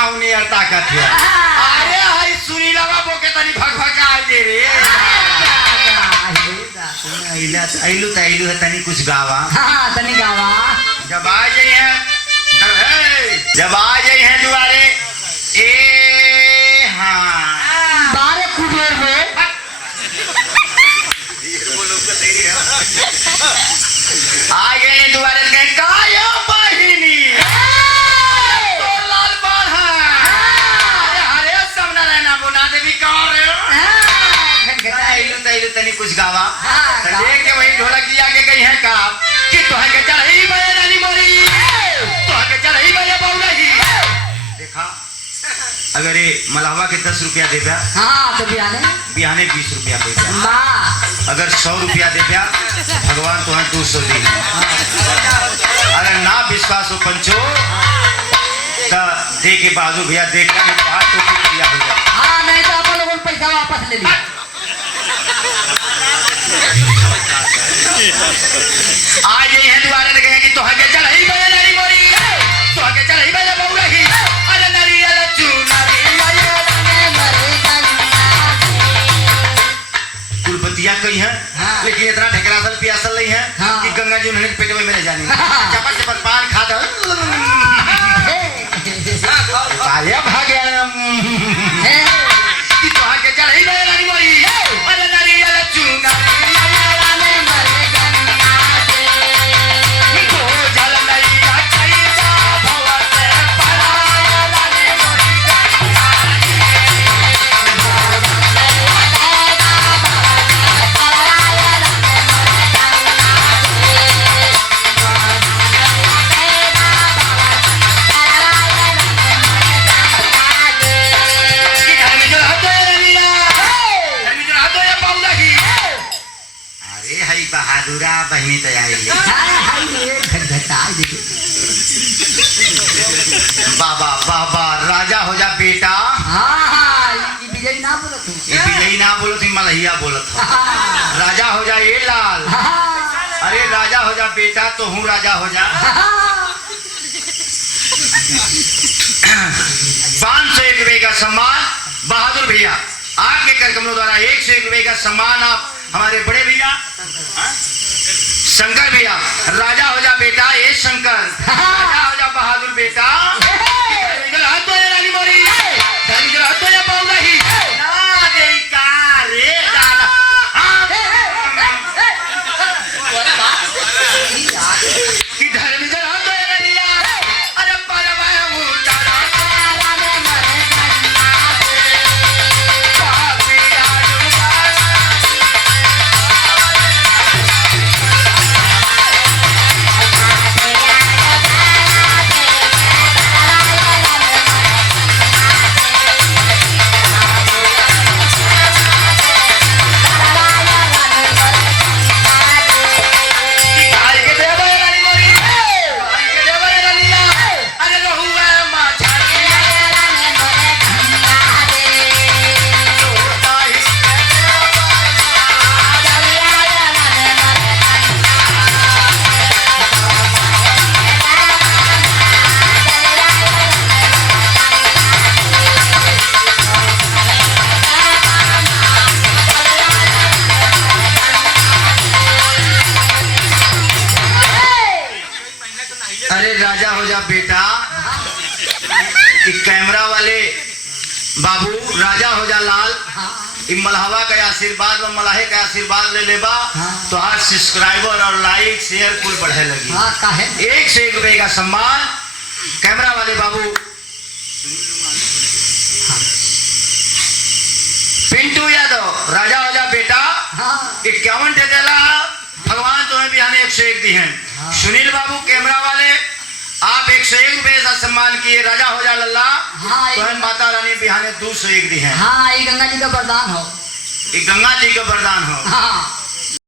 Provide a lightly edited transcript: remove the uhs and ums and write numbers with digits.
गाँव ने अड़ता कथे अरे हाय सुनीला बाबू के तनी भगभगा आई दे रे आइलू त आइलू है तनी कुछ गावा हां तनी गावा जब आ जाई है जब आ जाई है दुआरे ए हां बारे कुबेर हो आ गए दुआरे कहे काया बहिनी तो लाल बाल है अरे हरे समना रहना बुना देवी कौन रे आइलू तनी कुछ गावा देख के वही ढोलकिया के गई है का कि तोह के चढ़ई बजे रानी मोरी तोह के चढ़ई बजे बौलही देखा अगर ये मलहवा के 10 रुपया देबा हां तो बियाने 20 रुपया देबा वाह अगर 100 रुपया देबा भगवान तोह 200 दी अगर ना विश्वास हो पंचो तो दे के बाजू भैया देखा नहीं बाहर तो किया हो जाए हां नहीं तो अपन लोगों पैसा वापस ले लिया आज ये है दुआरे लगे कि तो हके चढ़ई बजे नारी मोरी तो हके चढ़ई बजे बौलही अरे नारियल चुनरी कुलपतिया कही है लेकिन इतना ढकरासल पियासल नहीं है कि गंगा जी उन्होंने पेट में मेरे जानी चपट चपट पान खाता काले भागे कि तो हके चढ़ई बजे नारी मोरी अरे नारियल चुनरी बहादुरा बहनी तैयारी बाबा बाबा राजा हो जा बेटा विजयी ना बोलो तू विजयी ना बोलो तुम मलहिया बोलत हो राजा हो जा ये लाल अरे राजा हो जा बेटा तो हूँ राजा हो जा 501 रुपए का सम्मान बहादुर भैया आपके कार्यक्रमों द्वारा 101 रुपए का सम्मान आप हमारे बड़े भैया शंकर भैया राजा हो जा बेटा ये शंकर राजा हो जा बहादुर बेटा रानी मोरी बौलही राजा हो जा बेटा कि कैमरा वाले बाबू राजा हो जा लाल मलहवा का आशीर्वाद और मलाहे का आशीर्वाद ले लेबा तो आज सब्सक्राइबर और लाइक शेयर कुल बढ़े लगी 101 रुपए का सम्मान कैमरा वाले बाबू पिंटू यादव राजा हो जा बेटा 51 दे देला भगवान तुम्हें भी हमें 101 दी हैं सुनील बाबू कैमरा वाले आप 101 रुपए का सम्मान किए राजा हो जा लल्ला तो माता रानी बिहाने 201 दी हैं हाँ ये गंगा जी का वरदान हो ये गंगा जी का वरदान हो हाँ